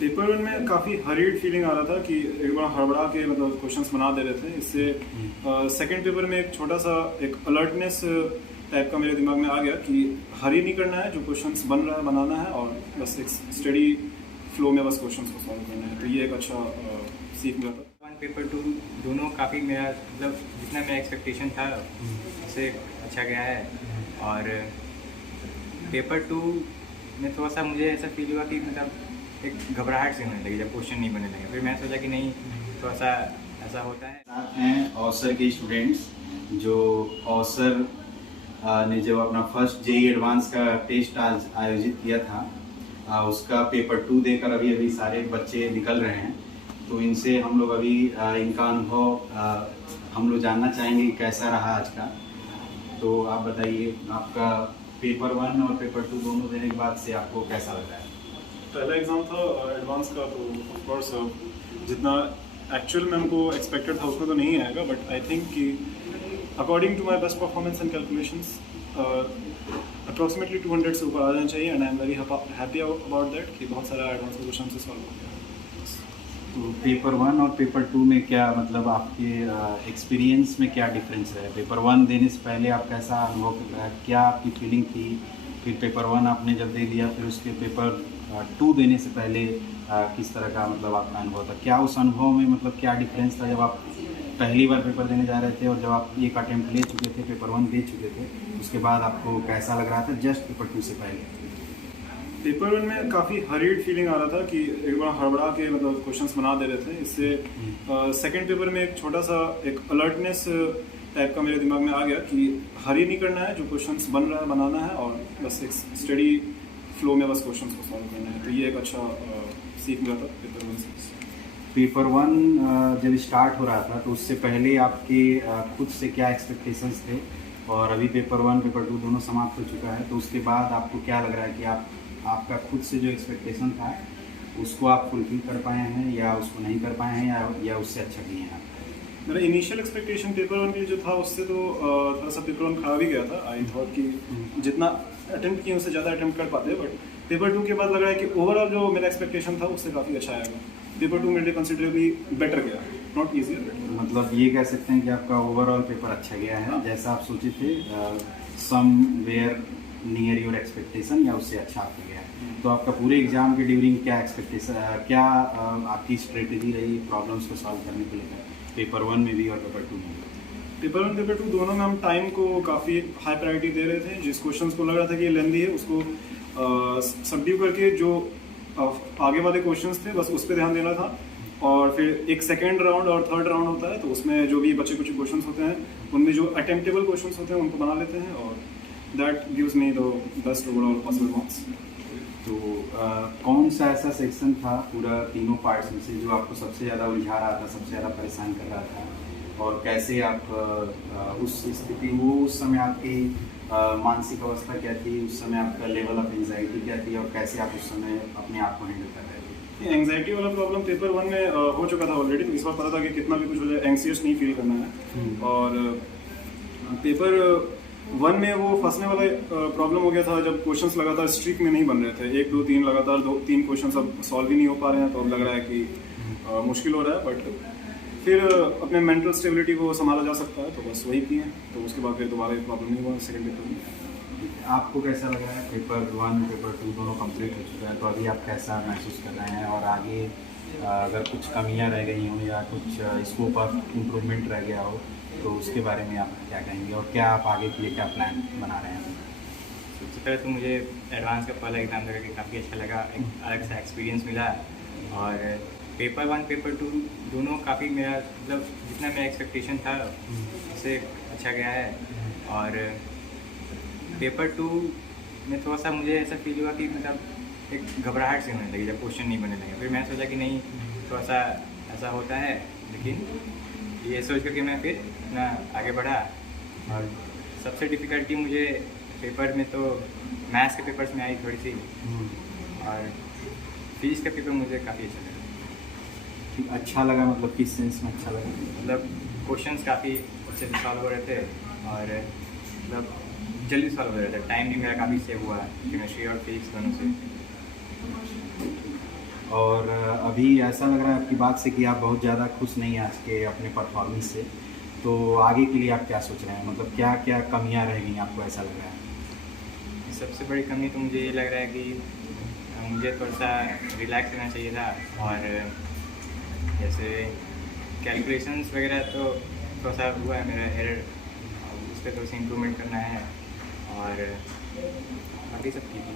Paper one में काफ़ी hurried feeling आ रहा था कि एक बार हड़बड़ा के मतलब क्वेश्चंस बना दे रहे थे। इससे सेकंड पेपर में एक छोटा सा एक अलर्टनेस टाइप का मेरे दिमाग में आ गया कि हरी नहीं करना है, जो क्वेश्चंस बन रहा है बनाना है और बस एक स्टडी फ्लो में बस क्वेश्चंस को सॉल्व करना है। तो ये एक अच्छा सीख मिला था। वन पेपर टू दोनों काफ़ी मेरा मतलब जितना मेरा एक्सपेक्टेशन था उससे अच्छा गया है। और पेपर टू में थोड़ा सा मुझे ऐसा फील हुआ कि मतलब एक घबराहट सी होने लगी जब क्वेश्चन नहीं बनने लगे। फिर मैं सोचा कि नहीं, थोड़ा सा ऐसा होता है। साथ हैं औसर के स्टूडेंट्स जो औसर ने जब अपना फर्स्ट जेई एडवांस का टेस्ट आज आयोजित किया था उसका पेपर टू देकर अभी सारे बच्चे निकल रहे हैं। तो इनसे हम लोग अभी इनका अनुभव हम लोग जानना चाहेंगे कि कैसा रहा आज का। तो आप बताइए, आपका पेपर वन और पेपर टू दोनों देने के बाद से आपको कैसा लग रहा है? पहला एग्ज़ाम था एडवांस का, तो ऑफकोर्स जितना एक्चुअल में हमको एक्सपेक्टेड था उतना तो नहीं आएगा, बट आई थिंक कि according to my best performance and calculations approximately 200 से ऊपर आ जाना चाहिए। And I am very happy about that कि बहुत सारा एडवांस का क्वेश्चन से सॉल्व हो गया। तो पेपर वन और पेपर टू में क्या मतलब आपके एक्सपीरियंस में क्या डिफरेंस है? पेपर वन देने से पहले आप कैसा अनुभव, क्या आपकी फीलिंग थी? फिर पेपर वन आपने जब दे लिया, फिर उसके पेपर टू देने से पहले किस तरह का मतलब आपका अनुभव था? क्या उस अनुभव में मतलब क्या डिफरेंस था जब आप पहली बार पेपर देने जा रहे थे और जब आप एक अटेम्प्ट ले चुके थे, पेपर वन दे चुके थे, उसके बाद आपको कैसा लग रहा था जस्ट पेपर टू से पहले? पेपर वन में काफ़ी हरीड फीलिंग आ रहा था कि एक बार हड़बड़ा के मतलब क्वेश्चंस बना दे रहे थे। इससे सेकंड पेपर में एक छोटा सा एक अलर्टनेस टाइप का मेरे दिमाग में आ गया कि हरी नहीं करना है, जो क्वेश्चंस बन रहा है बनाना है और बस एक स्टडी फ्लो में बस क्वेश्चंस को सॉल्व करना है। तो ये एक अच्छा सीख मिला था पेपर वन से। पेपर वन जब स्टार्ट हो रहा था तो उससे पहले आपके खुद से क्या एक्सपेक्टेशंस थे? और अभी पेपर वन पेपर टू दोनों समाप्त हो चुका है, तो उसके बाद आपको क्या लग रहा है कि आपका खुद से जो एक्सपेक्टेशन था उसको आप फुलफिल कर पाए हैं या उसको नहीं कर पाए हैं या उससे अच्छा किए हैं आप? मेरा इनिशियल एक्सपेक्टेशन पेपर वन के जो था उससे तो थोड़ा सा पेपर वन खराब ही गया था। आई थॉट कि जितना अटेम्प्ट किए उससे ज़्यादा अटेम्प्ट कर पाते, बट पेपर टू के बाद लग रहा है कि ओवरऑल जो मेरा एक्सपेक्टेशन था उससे काफ़ी अच्छा आएगा। पेपर टू मेरे लिए कंसिडरेबली बेटर गया, नॉट ईजियर। मतलब ये कह सकते हैं कि आपका ओवरऑल पेपर अच्छा गया है, जैसा आप सोचे थे, सम वेयर नियर योर एक्सपेक्टेशन या उससे अच्छा आपका गया है। तो आपका पूरे एग्जाम के ड्यूरिंग क्या एक्सपेक्टेशन, क्या आपकी स्ट्रेटेजी रही प्रॉब्लम्स को सॉल्व करने को लेकर, पेपर वन में भी और पेपर टू में भी? पेपर वन पेपर टू दोनों में हम टाइम को काफ़ी हाई प्रायोरिटी दे रहे थे। जिस क्वेश्चंस को लग रहा था कि ये लेंदी है उसको सबड्यू करके जो आगे वाले क्वेश्चंस थे बस उस पर ध्यान देना था। और फिर एक सेकेंड राउंड और थर्ड राउंड होता है, तो उसमें जो भी बचे कुछ क्वेश्चंस होते हैं उनमें जो अटेम्प्टेबल क्वेश्चंस होते हैं उनको बना लेते हैं और that gives me the best overall possible marks. तो कौन सा ऐसा सेक्शन था पूरा तीनों पार्ट्स में से जो आपको सबसे ज़्यादा उलझा रहा था, सबसे ज़्यादा परेशान कर रहा था? और कैसे आप उस स्थिति वो उस समय आपकी मानसिक अवस्था क्या थी, उस समय आपका लेवल ऑफ एंजाइटी क्या थी और कैसे आप उस समय अपने आप को हैंडल कर रहे थे? एंग्जाइटी वाला प्रॉब्लम पेपर वन में हो चुका था ऑलरेडी, तो इस बार पता था कि कितना भी कुछ हो जाए एंग्सियस नहीं फील करना है। और पेपर वन में वो फंसने वाला प्रॉब्लम हो गया था जब क्वेश्चंस लगातार स्ट्रीक में नहीं बन रहे थे। 1 2 3 लगातार 2-3 क्वेश्चंस अब सॉल्व ही नहीं हो पा रहे हैं, तो अब लग रहा है कि मुश्किल हो रहा है। बट फिर अपने मेंटल स्टेबिलिटी को संभाला जा सकता है, तो बस वही किए। तो उसके बाद फिर दोबारा प्रॉब्लम नहीं हुआ सेकंड पेपर में। आपको कैसा लग रहा है? पेपर वन पेपर टू दोनों कंप्लीट हो चुका है, तो अभी आप कैसा महसूस कर रहे हैं? और आगे अगर कुछ कमियां रह गई हों या कुछ स्कोप ऑफ इम्प्रूवमेंट रह गया हो तो उसके बारे में आप क्या कहेंगे और क्या आप आगे के लिए क्या प्लान बना रहे हैं? सबसे पहले तो मुझे एडवांस का पहला एग्ज़ाम देकर के काफ़ी अच्छा लगा, एक अलग सा एक्सपीरियंस मिला। और पेपर वन पेपर टू दोनों काफ़ी मेरा मतलब जितना मेरा एक्सपेक्टेशन था उससे अच्छा गया है। और पेपर टू में थोड़ा सा मुझे ऐसा फील हुआ कि मतलब एक घबराहट सी होने लगी जब क्वेश्चन नहीं बनने लगे। फिर मैं सोचा कि नहीं, थोड़ा सा ऐसा होता है, लेकिन ये सोच करके मैं फिर ना आगे बढ़ा। और सबसे डिफ़िकल्टी मुझे पेपर में तो मैथ्स के पेपर्स में आई थोड़ी सी, और फिजिक्स का पेपर मुझे काफ़ी अच्छा लगा। अच्छा लगा मतलब किस सेंस में अच्छा लगा? मतलब क्वेश्चंस काफ़ी अच्छे से सॉल्व हो रहे थे और मतलब जल्दी सॉल्व हो रहे थे। टाइम भी मेरा काफ़ी सेव हुआ केमिस्ट्री और फिजिक्स दोनों से। और अभी ऐसा लग रहा है आपकी बात से कि आप बहुत ज़्यादा खुश नहीं हैं आज के अपने परफॉर्मेंस से, तो आगे के लिए आप क्या सोच रहे हैं, मतलब क्या क्या कमियां रह गई आपको ऐसा लग रहा है? सबसे बड़ी कमी तो मुझे ये लग रहा है कि मुझे थोड़ा सा रिलैक्स रहना चाहिए था, और जैसे कैलकुलेशंस वगैरह तो थोड़ा सा हुआ है मेरा एरर, उस पर थोड़ी सी इम्प्रूवमेंट करना है, और बाकी सब ठीक है।